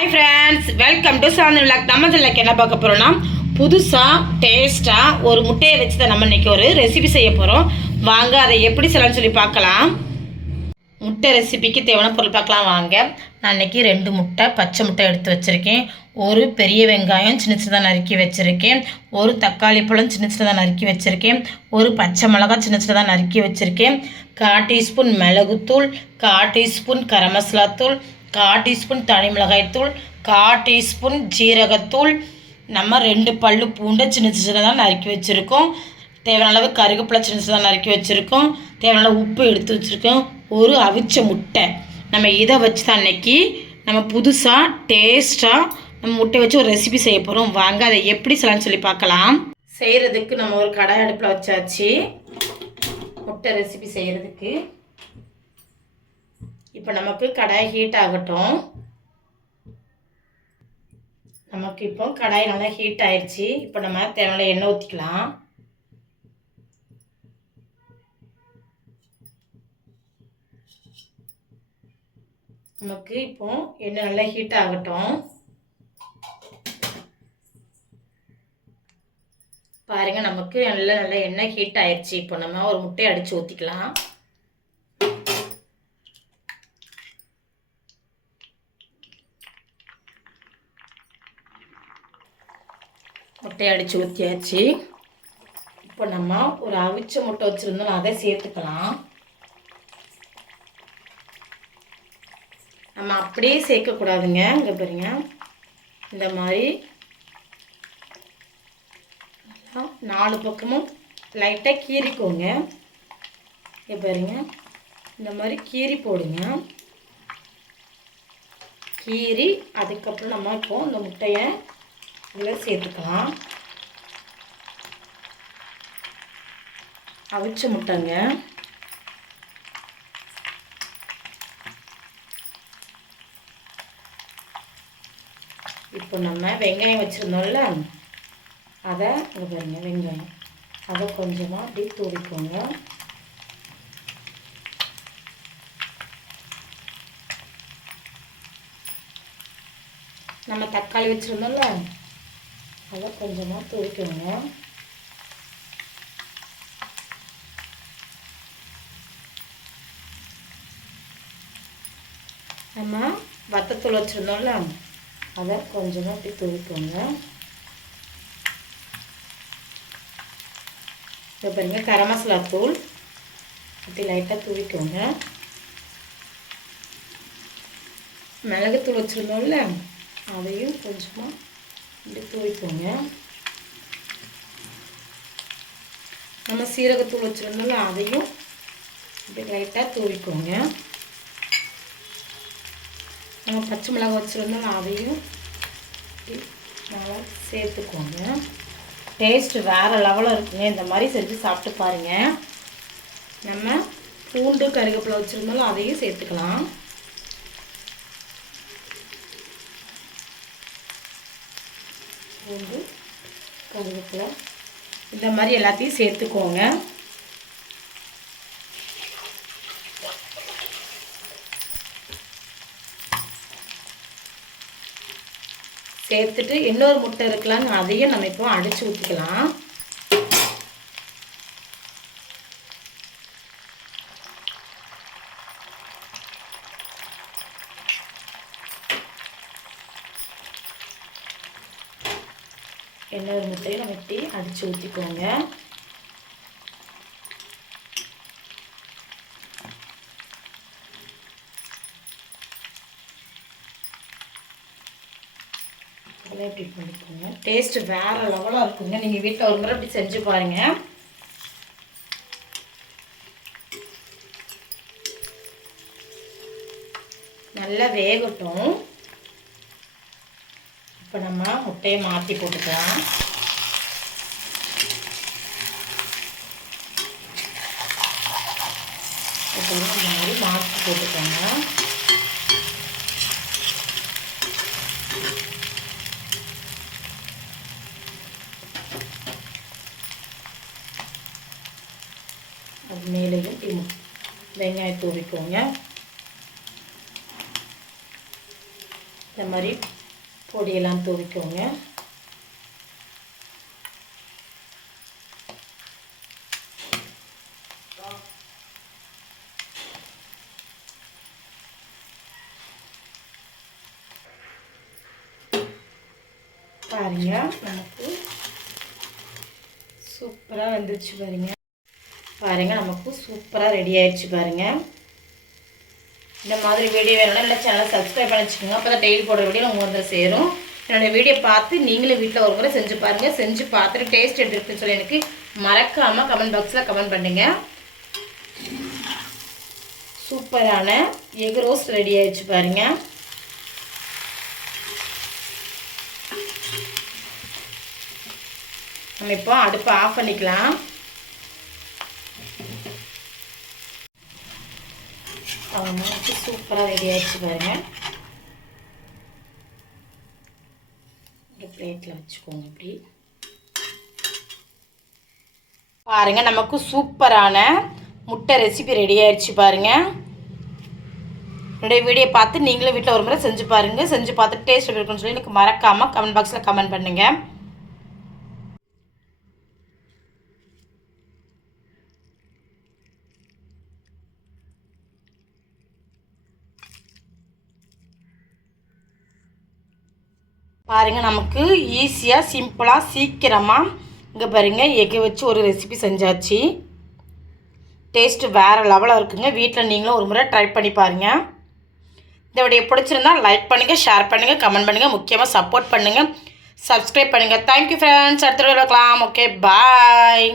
Hi friends welcome to Santhan vlog நம்ம vlog என்ன பார்க்க போகிறோம்னா புதுசாக டேஸ்ட்டாக ஒரு முட்டையை வச்சு தான் நம்ம இன்னைக்கு ஒரு ரெசிபி செய்ய போகிறோம் வாங்க அதை எப்படி செய்யலாம்னு சொல்லி பார்க்கலாம். முட்டை ரெசிபிக்கு தேவையான பொருள் பார்க்கலாம். வாங்க. நான் இன்றைக்கி ரெண்டு முட்டை பச்சை முட்டை எடுத்து வச்சுருக்கேன். ஒரு பெரிய வெங்காயம் சின்ன சின்னதாக நறுக்கி வச்சுருக்கேன். ஒரு தக்காளி பழம் சின்ன சின்னதாக நறுக்கி வச்சுருக்கேன். ஒரு பச்சை மிளகா சின்ன சின்னதாக நறுக்கி வச்சுருக்கேன். கால் டீஸ்பூன் மிளகுத்தூள் கால் டீஸ்பூன் கரம் மசாலா தூள் கால் டீஸ்பூன் தனி மிளகாய்த்தூள் கால் டீஸ்பூன் ஜீரகத்தூள் நம்ம ரெண்டு பல்லு பூண்டை சின்ன சின்னதாக நறுக்கி வச்சுருக்கோம். தேவையான அளவு கருவேப்பிலை சின்ன சின்னதாக நறுக்கி வச்சுருக்கோம். தேவையான உப்பு எடுத்து வச்சுருக்கோம். ஒரு அவிச்ச முட்டை. நம்ம இதை வச்சு தான் அன்னைக்கு நம்ம புதுசாக டேஸ்ட்டாக நம்ம முட்டை வச்சு ஒரு ரெசிபி செய்ய போகிறோம் வாங்க அதை எப்படி செய்யலாம்னு சொல்லி பார்க்கலாம். செய்கிறதுக்கு நம்ம ஒரு கடாய் அடுப்பில் வச்சாச்சு. முட்டை ரெசிபி செய்கிறதுக்கு இப்போ நமக்கு கடாய் ஹீட் ஆகட்டும். நமக்கு இப்போ கடாய் நல்லா ஹீட் ஆயிடுச்சு இப்போ நம்ம தேவையான எண்ணெய் ஊற்றிக்கலாம் நமக்கு இப்போ எண்ணெய் நல்லா ஹீட் ஆகட்டும். பாருங்கள் நமக்கு நல்லா நல்லா எண்ணெய் ஹீட் ஆயிடுச்சு இப்போ நம்ம ஒரு முட்டையை அடித்து ஊற்றிக்கலாம் முட்டையை அடித்து ஊற்றியாச்சு இப்போ நம்ம ஒரு அவிச்ச முட்டை வச்சுருந்தோம். அதை சேர்த்துக்கலாம். நம்ம அப்படியே சேர்க்கக்கூடாதுங்க இங்கே பாருங்க. இந்த மாதிரி. நாலு பக்கமும் லைட்டாக கீறிக்கோங்க. இங்கே பாருங்க. இந்த மாதிரி கீறி போடுங்க. கீறி அதுக்கப்புறம் நம்ம இப்போ இந்த முட்டையை இதில் சேர்த்துக்கலாம். அவிச்ச முட்டைங்க. இப்போ நம்ம வெங்காயம் வச்சுருந்தோம்ல அதை இங்கே பாருங்க வெங்காயம். அதை கொஞ்சமாக அப்படி தூவிக்கோங்க. நம்ம தக்காளி வச்சுருந்தோம்ல அதை கொஞ்சமாக தூவிக்கோங்க நம்ம வத்தத்தூள் வச்சுருந்தோம்ல அதை கொஞ்சமாக அப்படி துவைக்கோங்க இப்போ பாருங்க கரம் மசாலா தூள். இப்படி லைட்டாக தூவிக்கோங்க மிளகுத்தூள் வச்சுருந்தோம்ல அதையும் கொஞ்சமாக இப்படி தூவிக்கோங்க. நம்ம சீரகத்தூள் வச்சுருந்தோம்ல அதையும் இப்படி லைட்டாக தூவிக்கோங்க. நம்ம பச்சை மிளகாய் வச்சுருந்தோம் அதையும் நல்லா சேர்த்துக்கோங்க. டேஸ்ட்டு வேறு லெவலில் இருக்குங்க. இந்த மாதிரி செஞ்சு சாப்பிட்டு பாருங்கள் நம்ம பூண்டு கருவேப்பிலை வச்சுருந்தாலும் அதையும் சேர்த்துக்கலாம். பூண்டு கருவேப்பிலை. இந்த மாதிரி எல்லாத்தையும் சேர்த்துக்கோங்க. சேர்த்துட்டு இன்னொரு முட்டை இருக்கலாம்னு அதையும் நம்ம இப்போ அடித்து ஊற்றிக்கலாம் எண்ணெய் முட்டையும் நம்ம இப்படி அடித்து ஊற்றிக்கோங்க அதெல்லாம் இப்படி பண்ணிக்கோங்க. டேஸ்ட்டு வேறு லெவலாக இருக்குங்க. நீங்கள் வீட்டில் ஒரு முறை இப்படி செஞ்சு பாருங்கள் நல்லா வேகட்டும். இப்போ நம்ம முட்டையை மாற்றி போட்டுக்கலாம். இப்போ இந்த மாதிரி மாற்றி போட்டுக்கோங்க. அது மேலேயும் இப்படி மு- வெங்காயம் தூவிக்கோங்க. இந்த மாதிரி பொடியெல்லாம் தூவிக்கோங்க. பாருங்க நமக்கு சூப்பராக வந்துருச்சு பாருங்க. பாருங்க நமக்கு சூப்பராக ரெடி ஆயிடுச்சு பாருங்க. இந்த மாதிரி வீடியோ வேணும்னா இல்லை சேனலை சப்ஸ்கிரைப் பண்ணி வச்சுக்கோங்க. அப்போ தான் டெய்லி போடுற வீடியோ உங்கள் வந்து சேரும். என்னோடய வீடியோ பார்த்து நீங்களும் வீட்டில் ஒரு முறை செஞ்சு பாருங்கள் செஞ்சு பார்த்துட்டு டேஸ்ட் எப்படி இருக்குன்னு சொல்லி எனக்கு மறக்காமல் கமெண்ட் பாக்ஸில் கமெண்ட் பண்ணுங்க. சூப்பரான எக் ரோஸ்ட் ரெடி ஆயிடுச்சு பாருங்கள் நம்ம இப்போ அடுப்பை ஆஃப் பண்ணிக்கலாம். அவங்களுக்கு சூப்பராக ரெடி ஆகிடுச்சு பாருங்கள் ஒரு பிளேட்டில் வச்சுக்கோங்க இப்படி. பாருங்கள் நமக்கு சூப்பரான முட்டை ரெசிபி ரெடி ஆயிடுச்சு பாருங்கள் என்னுடைய வீடியோ பார்த்து நீங்களும் வீட்டில் ஒரு முறை செஞ்சு பாருங்கள் செஞ்சு பார்த்து டேஸ்ட் இருக்குன்னு சொல்லி எனக்கு மறக்காமல் கமெண்ட் பாக்ஸில் கமெண்ட் பண்ணுங்கள் பாருங்கள் நமக்கு ஈஸியாக சிம்பிளாக சீக்கிரமாக இங்கே பாருங்கள் எக்கு வச்சு ஒரு ரெசிபி செஞ்சாச்சு. டேஸ்ட்டு வேறு லெவலாக இருக்குங்க. வீட்டில் நீங்களும் ஒரு முறை ட்ரை பண்ணி பாருங்கள் இந்த வீடியோ பிடிச்சிருந்தா லைக் பண்ணுங்கள் ஷேர் பண்ணுங்கள் கமெண்ட் பண்ணுங்கள் முக்கியமாக சப்போர்ட் பண்ணுங்கள் சப்ஸ்கிரைப் பண்ணுங்கள் தேங்க்யூ ஃப்ரெண்ட்ஸ் அடுத்த வீடியோ பார்க்கலாம். Okay bye